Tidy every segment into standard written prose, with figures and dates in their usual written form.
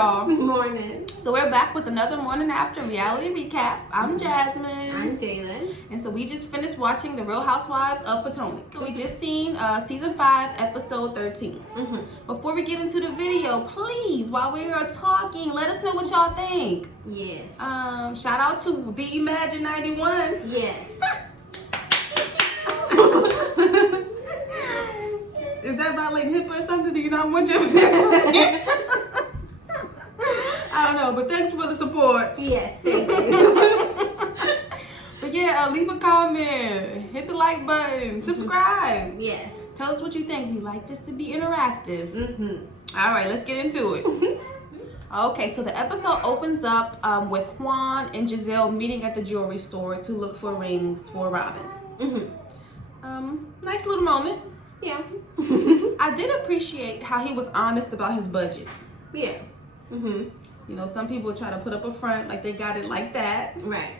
y'all. Morning. So we're back with another morning after reality recap. I'm Jasmine. I'm Jalen. And so we just finished watching The Real Housewives of Potomac. So we just seen season 5, episode 13. Before we get into the video, please, while we are talking, let us know what y'all think. Yes. Shout out to the Imagine 91. Yes. Is that violating HIPAA or something? Do you not want your I don't know, but thanks for the support. Yes, thank you. But yeah, leave a comment, hit the like button, subscribe. Yes. Tell us what you think. We like this to be interactive. All right, let's get into it. Okay, so the episode opens up with Juan and Giselle meeting at the jewelry store to look for rings for Robin. Nice little moment. Yeah. I did appreciate how he was honest about his budget. Yeah. You know, some people try to put up a front like they got it like that. Right.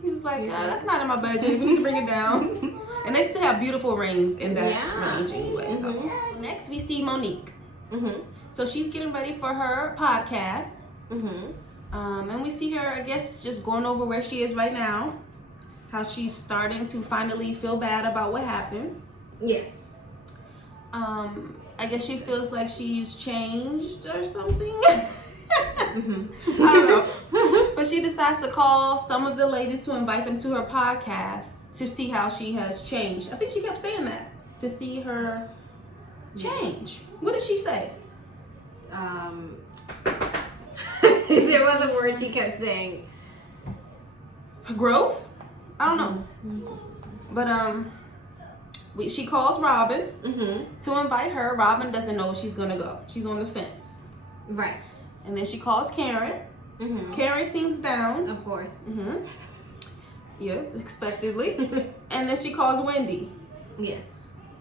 He was like, that's not in my budget. We need to bring it down. And they still have beautiful rings in that range anyway. So next we see Monique. So she's getting ready for her podcast. And we see her, I guess, just going over where she is right now. How she's starting to finally feel bad about what happened. Yes. I guess she feels like she's changed or something. I don't know. But she decides to call some of the ladies to invite them to her podcast to see how she has changed. I think she kept saying that. To see her change. What did she say? There was a word she kept saying. Growth? I don't know. But she calls Robin to invite her. Robin doesn't know if she's gonna go. She's on the fence. Right. And then she calls Karen. Karen seems down. Of course. Yeah, expectedly. And then she calls Wendy. Yes.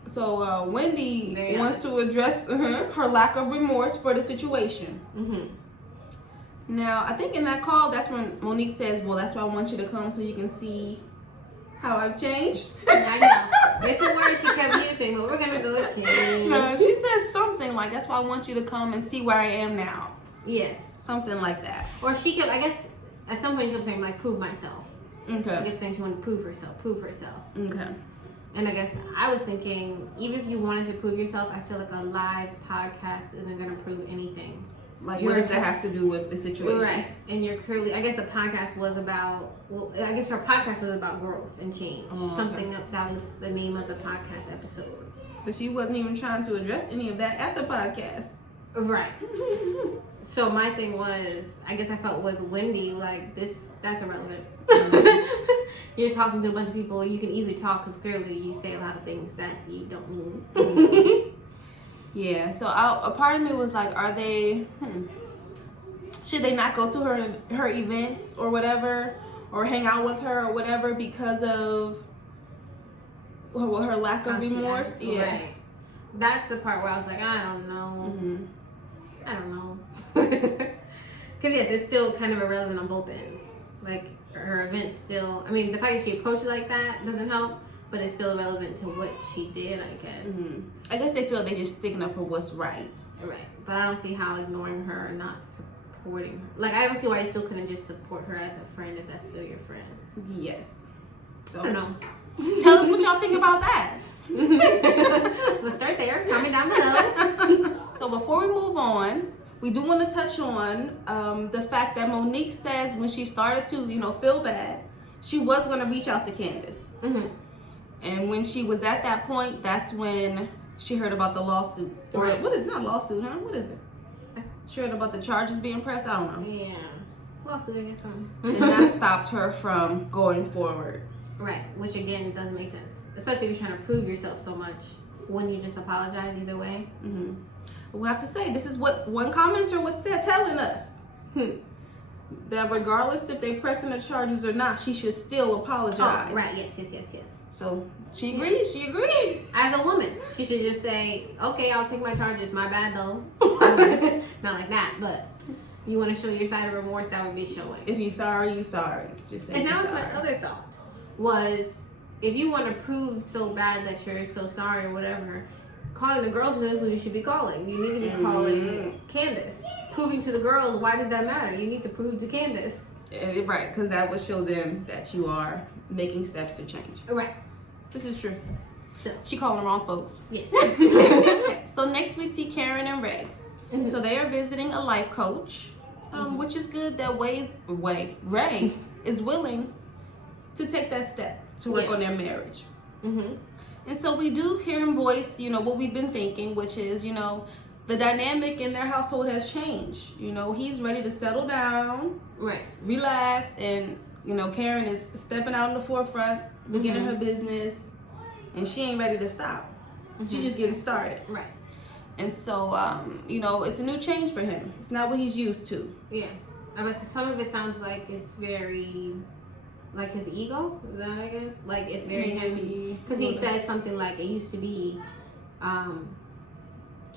So Wendy Very wants to address her lack of remorse for the situation. Now, I think in that call, that's when Monique says, well, that's why I want you to come so you can see how I've changed. I know. That's the word she kept using, but we're going to go change. No, she says something like, that's why I want you to come and see where I am now. Yes. Something like that. Or she kept, I guess, at some point she kept saying, like, prove myself. Okay. She kept saying she wanted to prove herself. Okay. And I guess I was thinking, even if you wanted to prove yourself, I feel like a live podcast isn't going to prove anything. Like, what does that have to do with the situation? Right. And you're clearly, I guess the podcast was about, I guess her podcast was about growth and change. Something that was the name of the podcast episode. But she wasn't even trying to address any of that at the podcast. Right. So my thing was, I guess I felt with Wendy, like, that's irrelevant. You're talking to a bunch of people, you can easily talk because clearly you say a lot of things that you don't mean. Yeah, so a part of me was like, are they, should they not go to her events or whatever, or hang out with her or whatever because of her lack of remorse? Yeah. Right. That's the part where I was like, I don't know. I don't know. Because yes, it's still kind of irrelevant on both ends. Like, her event still, I mean, the fact that she approached it like that doesn't help, but it's still relevant to what she did, I guess. I guess they feel they're just sticking up for what's right. Right. But I don't see how ignoring her or not supporting her. Like, I don't see why you still couldn't just support her as a friend if that's still your friend. Yes. So, I don't know. Tell us what y'all think about that. Let's start there. Comment down below. So before we move on, we do want to touch on the fact that Monique says when she started to, feel bad, she was going to reach out to Candace. And when she was at that point, that's when she heard about the lawsuit. Or what is not lawsuit, huh? What is it? She heard about the charges being pressed. I don't know. Yeah. Lawsuit, I guess. And that stopped her from going forward. Right. Which again doesn't make sense, especially if you're trying to prove yourself so much. Wouldn't you just apologize either way? We'll have to say this is what one commenter was telling us. That regardless if they're pressing the charges or not, she should still apologize. Oh, right. Yes. So she agreed. Yes. She agreed. As a woman, she should just say, "Okay, I'll take my charges. My bad, though." Not like that, but you want to show your side of remorse. That would be showing. If you're sorry, you're sorry. Just say. And that was sorry. my other thought. Was if you want to prove so bad that you're so sorry or whatever, calling the girls isn't who you should be calling. You need to be calling Candace. Proving to the girls, why does that matter? You need to prove to Candace. Right, because that would show them that you are making steps to change. Right. This is true. So she calling the wrong folks. Yes. Okay, so next we see Karen and Ray. So they are visiting a life coach, which is good that Ray is willing to take that step to work on their marriage. And so we do hear him voice, what we've been thinking, which is, the dynamic in their household has changed. He's ready to settle down, right, relax, and Karen is stepping out in the forefront, beginning her business, and she ain't ready to stop. She's just getting started. Right. And so, it's a new change for him. It's not what he's used to. Yeah. I was some of it sounds like it's very, like his ego. Is that, I guess? Like it's very heavy. Because he said something like it used to be,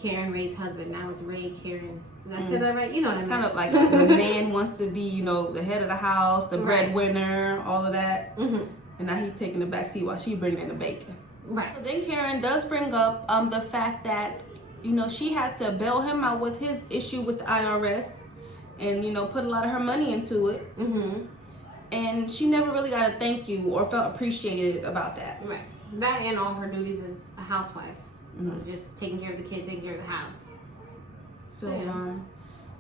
Karen Ray's husband. Now it's Ray Karen's. Did I say that right? You know what I mean? Kind of like the man wants to be, the head of the house, the breadwinner, all of that. And now he's taking the back seat while she bringing in the bacon. Right. So then Karen does bring up the fact that, she had to bail him out with his issue with the IRS and, put a lot of her money into it. And she never really got a thank you or felt appreciated about that. Right. That and all her duties as a housewife. Just taking care of the kids, taking care of the house.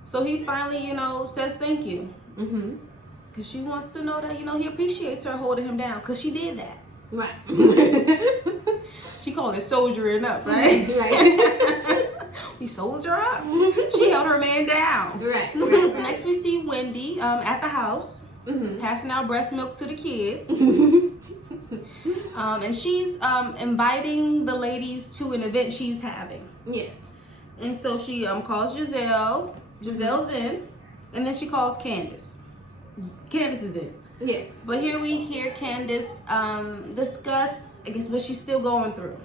So he finally, says thank you. Because she wants to know that, he appreciates her holding him down. Because she did that. Right. She called it soldiering up, right? Right. We soldier up. She held her man down. Right. So next we see Wendy at the house, passing out breast milk to the kids. And she's inviting the ladies to an event she's having. Yes. And so she calls Giselle. Giselle's in. And then she calls Candace. Candace is in. Yes. But here we hear Candace discuss, I guess, what she's still going through.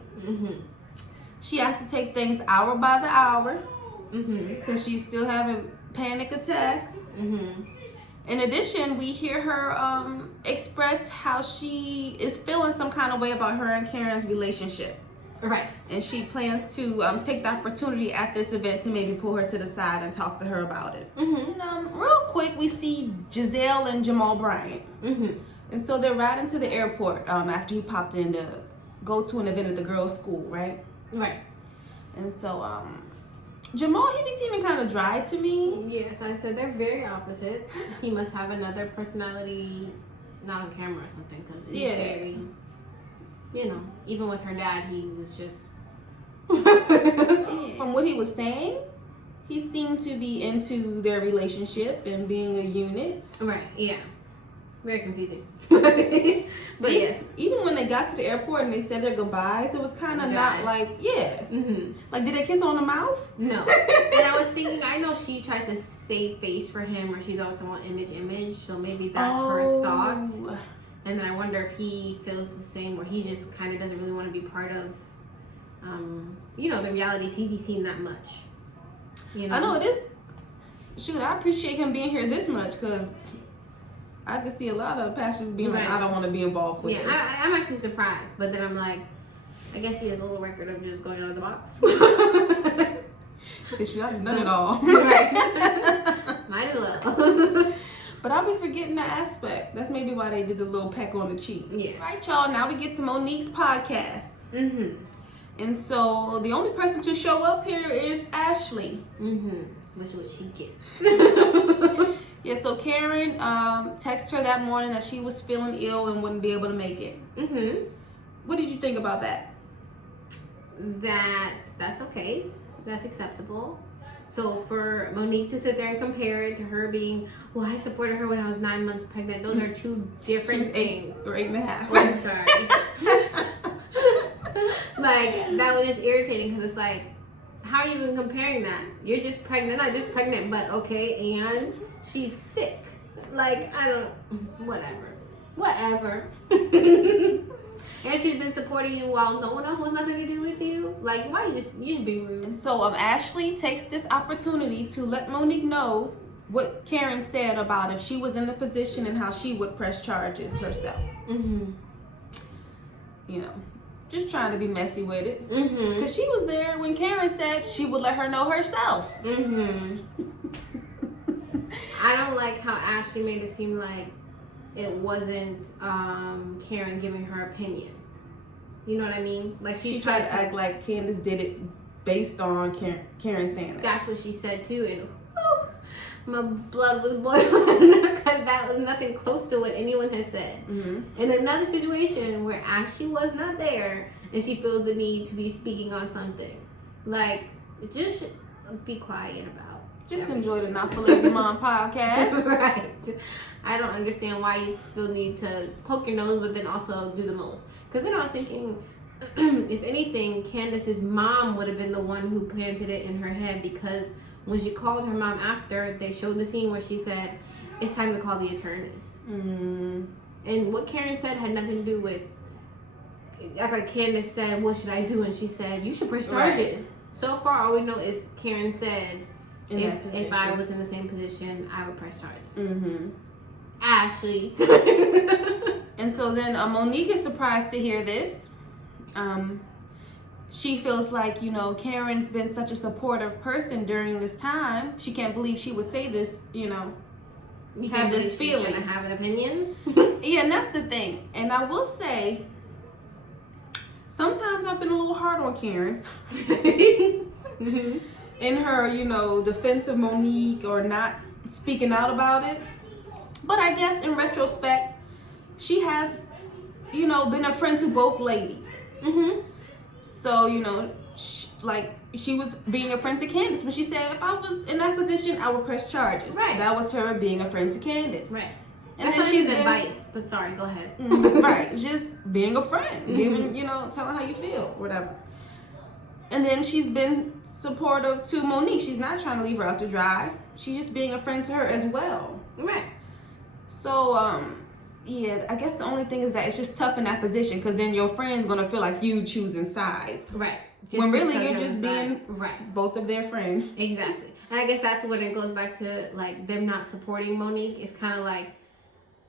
She has to take things hour by the hour because she's still having panic attacks. In addition, we hear her express how she is feeling some kind of way about her and Karen's relationship. Right. And she plans to take the opportunity at this event to maybe pull her to the side and talk to her about it. And real quick, we see Giselle and Jamal Bryant. And so they're riding to the airport after he popped in to go to an event at the girls' school, right? Right. And so Jamal, he be seeming kind of dry to me. Yes, I said they're very opposite. He must have another personality, not on camera or something, because he's very... even with her dad, he was just... From what he was saying, he seemed to be into their relationship and being a unit. Right, yeah. Very confusing. But yes, even when they got to the airport and they said their goodbyes, it was kind of not like, like, did they kiss on the mouth? No. And I was thinking, I know she tries to save face for him, or she's always on image, so maybe that's her thought. And then I wonder if he feels the same, or he just kind of doesn't really want to be part of, the reality TV scene that much. I know it is. Shoot, I appreciate him being here this much because I could see a lot of pastors being like, I don't want to be involved with this. I'm actually surprised, but then I'm like, I guess he has a little record of just going out of the box. I've done it all. Right. Might as well. But I'll be forgetting that aspect. That's maybe why they did the little peck on the cheek. Yeah. Right, y'all. Now we get to Monique's podcast. And so the only person to show up here is Ashley. Which is what she gets. Yeah, so Karen texted her that morning that she was feeling ill and wouldn't be able to make it. What did you think about that? That's okay. That's acceptable. So for Monique to sit there and compare it to her being, well, I supported her when I was 9 months pregnant. Those are two different things. 8.5. Oh, I'm sorry. Like, that was just irritating because it's like, how are you even comparing that? You're just pregnant, not just pregnant, but okay, and she's sick. Like, I don't, whatever. And she's been supporting you while no one else wants nothing to do with you. Like, why you just being rude? And so Ashley takes this opportunity to let Monique know what Karen said about if she was in the position and how she would press charges herself. just trying to be messy with it. Because she was there when Karen said she would let her know herself. I don't like how Ashley made it seem like it wasn't Karen giving her opinion. You know what I mean? Like she tried to act like Candace did it based on Karen saying that. That's what she said too, and my blood was boiling because that was nothing close to what anyone has said. In another situation where Ashley was not there and she feels the need to be speaking on something, like just be quiet about. Just enjoy the Not for Lazy Mom podcast. Right. I don't understand why you feel the need to poke your nose, but then also do the most. Because then I was thinking, if anything, Candace's mom would have been the one who planted it in her head, because when she called her mom after, they showed the scene where she said, it's time to call the attorneys. And what Karen said had nothing to do with, like Candace said, what should I do? And she said, you should press charges. Right. So far, all we know is Karen said, if I was in the same position, I would press charges. Ashley. And so then Monique is surprised to hear this. She feels like, you know, Karen's been such a supportive person during this time. She can't believe she would say this, you know, have this feeling. I have an opinion. Yeah, and that's the thing. And I will say, sometimes I've been a little hard on Karen. In her, you know, defense of Monique or not speaking out about it. But I guess in retrospect, she has, you know, been a friend to both ladies. So, you know, she was being a friend to Candace. When she said, if I was in that position, I would press charges. Right. That was her being a friend to Candace. Right. And that's then she's advice. But sorry, go ahead. Right. Just being a friend. Giving, you know, telling how you feel. Whatever. And then she's been supportive to Monique. She's not trying to leave her out to dry. She's just being a friend to her as well. Right. So, yeah, I guess the only thing is that it's just tough in that position, because then your friend's going to feel like you choosing sides. Right. Just when really you're just being both of their friends. Exactly. And I guess that's when it goes back to, like, them not supporting Monique. It's kind of like,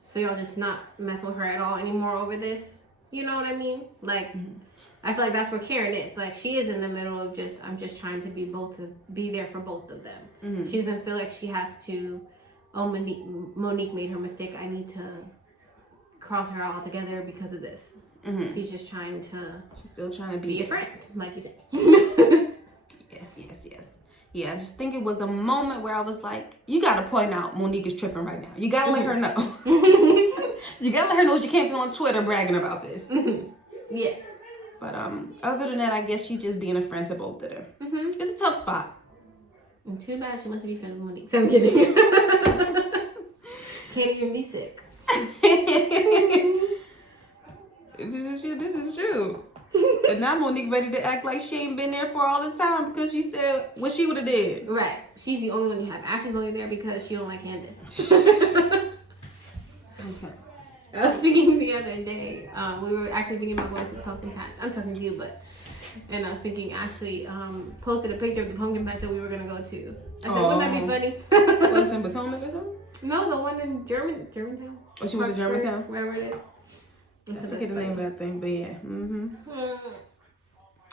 so y'all just not mess with her at all anymore over this? You know what I mean? Like... I feel like that's where Karen is. Like, she is in the middle of I'm just trying to be there for both of them. She doesn't feel like she has to, Monique made her mistake, I need to cross her all together because of this. She's just she's still trying to be a friend, like you said. Yes. Yeah, I just think it was a moment where I was like, you got to point out Monique is tripping right now. You got to let her know. You got to let her know you can't be on Twitter bragging about this. Yes. But other than that, I guess she just being a friend to both of them. It's a tough spot. And too bad she must be friends with Monique. So I'm kidding. Can't even be sick. This is true. And now Monique ready to act like she ain't been there for all this time because she said what she would have did. Right. She's the only one you have. Ashley's only there because she don't like Candace. Okay. I was thinking the other day, we were actually thinking about going to the pumpkin patch. I'm talking to you, and I was thinking Ashley posted a picture of the pumpkin patch that we were going to go to. I said, wouldn't that be funny? Was it in Potomac or something? No, the one in Germantown. Oh, she went to Germantown? Wherever it is. I forget the name of that thing, but yeah.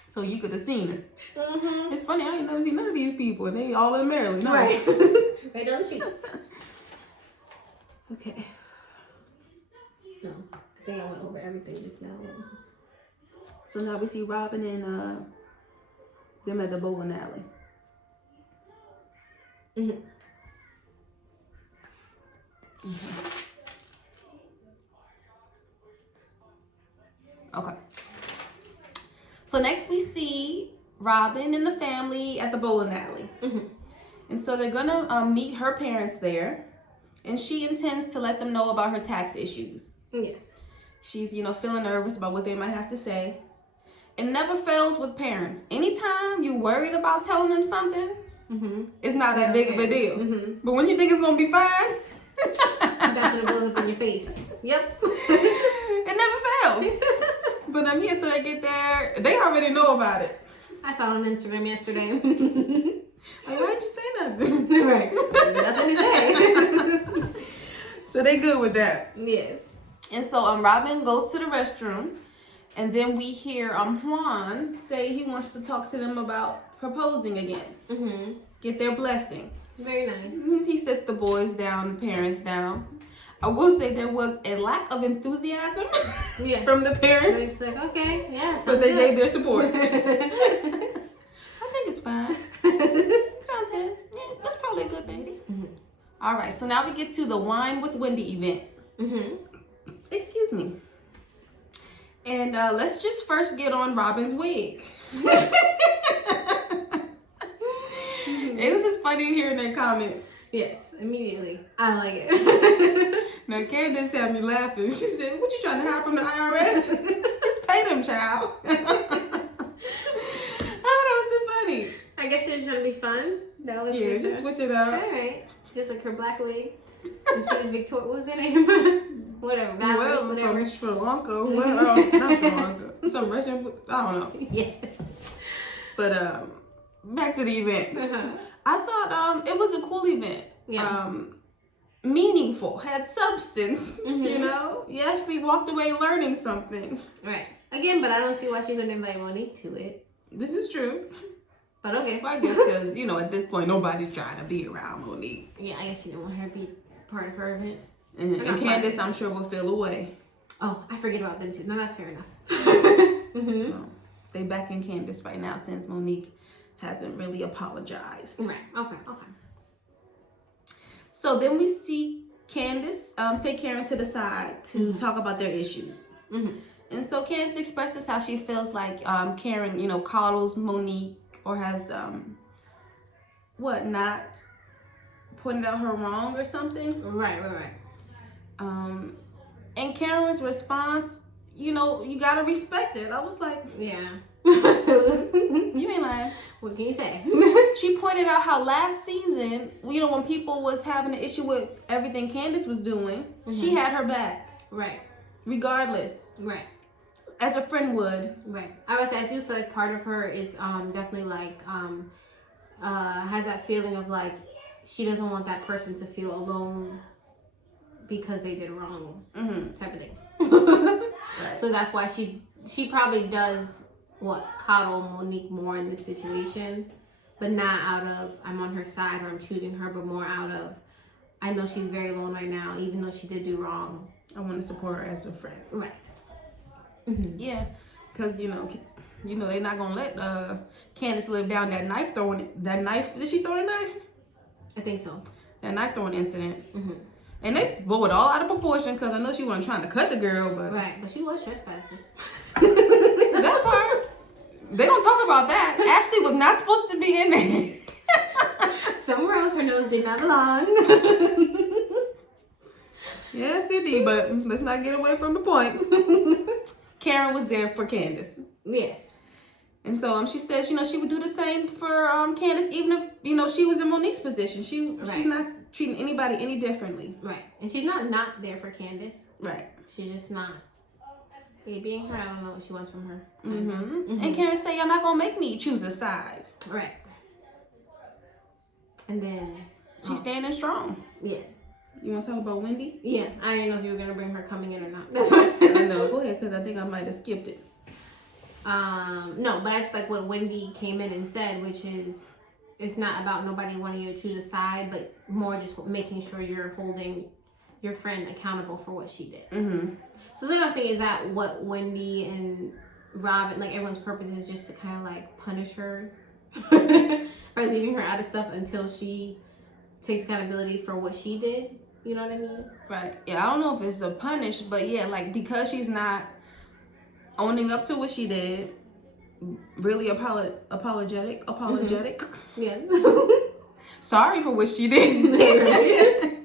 So you could have seen her. It's funny, I ain't never seen none of these people. They all in Maryland. No. Right. Right down the street. Okay. No, I think I went over everything just now. So now we see Robin and them at the bowling alley. Okay. So next we see Robin and the family at the bowling alley. And so they're gonna meet her parents there, and she intends to let them know about her tax issues. Yes. She's, feeling nervous about what they might have to say. It never fails with parents. Anytime you're worried about telling them something, it's not that big of a deal. But when you think it's going to be fine, that's when it blows up in your face. Yep. It never fails. But I'm here, so they get there. They already know about it. I saw it on Instagram yesterday. Like, why didn't you say nothing? Right. Nothing to say. So they good with that. Yes. And so Robin goes to the restroom, And then we hear Juan say he wants to talk to them about proposing again. Mm-hmm. Get their blessing. Very nice. He sits the boys down, the parents down. I will say there was a lack of enthusiasm from the parents. It's like, okay, yeah, but they good. gave their support. I think it's fine. Sounds good. Yeah, that's probably a good thing. Mm-hmm. All right, so now we get to the Wine with Wendy event. Mm-hmm. Excuse me. And let's just first get on Robin's wig. It was just funny hearing their comments. Yes, immediately. I don't like it. Now, Candace had me laughing. She said, what you trying to hide from the IRS? Just pay them, child. Oh, that was so funny. I guess she was trying to be fun. That was just switch it up. All right. Just like her black wig. And she was Victoria. What was her name? Whatever. From Sri Lanka. Well, not Sri Lanka. Some Russian. I don't know. Yes. But back to the event. Uh-huh. I thought it was a cool event. Yeah. Meaningful, had substance. Mm-hmm. You know, you actually walked away learning something. Right. Again, but I don't see why she couldn't invite Monique to it. This is true. But okay. Well, I guess because, you know, at this point, nobody's trying to be around Monique. Yeah, I guess she didn't want her to be part of her event. Mm-hmm. And Candace, I'm sure, will feel away. Oh, I forget about them too. No, that's fair enough. Mm-hmm. So, they back in Candace right now since Monique hasn't really apologized. Right. Okay. So then we see Candace take Karen to the side to talk about their issues. Mm-hmm. And so Candace expresses how she feels like Karen, you know, coddles Monique or has, not pointed out her wrong or something. Right. And Karen's response, you know, you gotta respect it. I was like, yeah. You ain't lying. What can you say? She pointed out how last season, you know, when people was having an issue with everything Candace was doing, she had her back. Right. Regardless. Right. As a friend would. Right. I would say I do feel like part of her is definitely like has that feeling of like she doesn't want that person to feel alone because they did wrong type of thing. Right. So that's why she probably does coddle Monique more in this situation, but not out of I'm on her side or I'm choosing her, but more out of I know she's very alone right now, even though she did do wrong. I want to support her as a friend. Right. Mm-hmm. Yeah, because you know they're not gonna let Candace live down that knife throwing. That knife, did she throw the knife? I think so. That knife throwing incident. Mm-hmm. And they blew it all out of proportion because I know she wasn't trying to cut the girl, but right, but she was trespassing. That part. They don't talk about that. Ashley was not supposed to be in there. Somewhere else, her nose did not belong. Yes, indeed, but let's not get away from the point. Karen was there for Candace. Yes. And so she says, you know, she would do the same for Candace, even if, you know, she was in Monique's position. She's not treating anybody any differently. Right. And she's not there for Candace. Right. She's just not. Being her, I don't know what she wants from her. Mm-hmm. Mm-hmm. And Karen say, y'all not going to make me choose a side. Right. And then... she's standing strong. Yes. You want to talk about Wendy? Yeah. I didn't know if you were going to bring her coming in or not. I know. Go ahead, because I think I might have skipped it. No, but I just like what Wendy came in and said, which is it's not about nobody wanting you to choose a side, but more just making sure you're holding your friend accountable for what she did. Mm-hmm. So then I was thinking, is that what Wendy and Robin, like everyone's purpose is just to kind of like punish her by leaving her out of stuff until she takes accountability for what she did? You know what I mean? Right. Yeah, I don't know if it's a punish, but yeah, like because she's not owning up to what she did, really apologetic. Mm-hmm. Yeah. Sorry for what she did.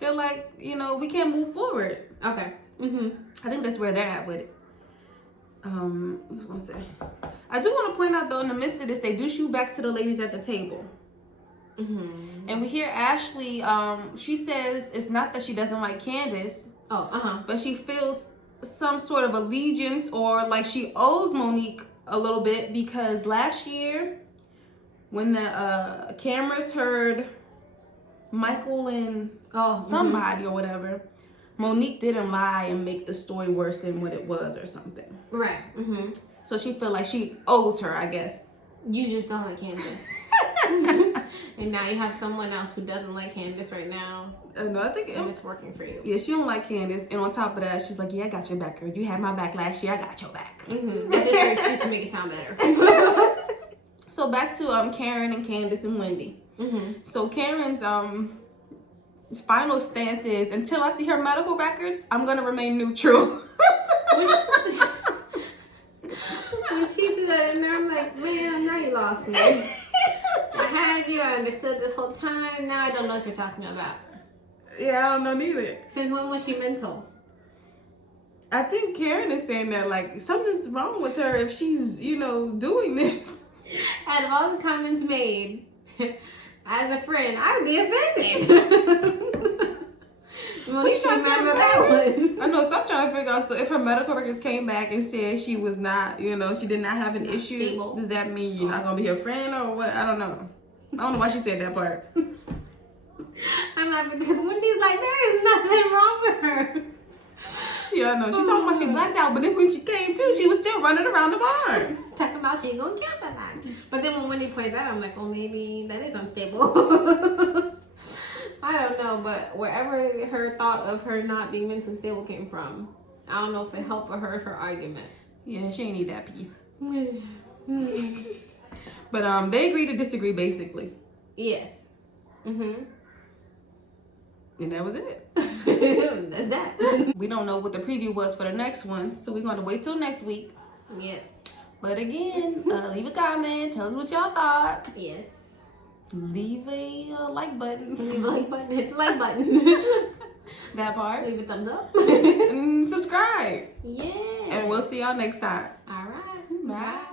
They're like, you know, we can't move forward. Okay. Mm-hmm. I think that's where they're at with it. What was I gonna say? I do want to point out though, in the midst of this, they do shoot back to the ladies at the table. Mm-hmm. And we hear Ashley, she says it's not that she doesn't like Candace. But she feels some sort of allegiance or like she owes Monique a little bit because last year when the cameras heard Michael and somebody or whatever Monique didn't lie and make the story worse than what it was or something. Right. So she feel like she owes her, I guess. You just don't like Candace. And now you have someone else who doesn't like Candace right now. No, I think it's working for you. Yeah, she don't like Candace. And on top of that, she's like, yeah, I got your back, girl. You had my back last year. I got your back. That's just your excuse to make it sound better. So back to Karen and Candace and Wendy. So Karen's final stance is, until I see her medical records, I'm going to remain neutral. When she threw that in there, I'm like, man, now you lost me. I had you, I understood this whole time. Now I don't know what you're talking about. Yeah, I don't know neither. Since when was she mental? I think Karen is saying that, like, something's wrong with her if she's, doing this. Out of all the comments made, as a friend, I would be offended. Monique should remember that one. I know, so I'm trying to figure out, so if her medical records came back and said she was not, she did not have an issue, stable. Does that mean you're not going to be her friend or what? I don't know. I don't know why she said that part. I'm not, because Wendy's like, there is nothing wrong with her. Yeah, I know. She talking about she blacked out, but then when she came to, she was still running around the barn. Talking about she gonna kill somebody. But then when Wendy pointed that out, I'm like, oh, maybe that is unstable. I don't know, but wherever her thought of her not being mentally stable came from, I don't know if it helped or hurt her argument. Yeah, she ain't need that piece. But they agree to disagree, basically. Yes. And that was it. That's that. We don't know what the preview was for the next one, so we're going to wait till next week. Yeah. But again, leave a comment. Tell us what y'all thought. Yes. Leave a like button. Leave a like button. Hit the like button. That part. Leave a thumbs up. And subscribe. Yeah. And we'll see y'all next time. All right. Bye.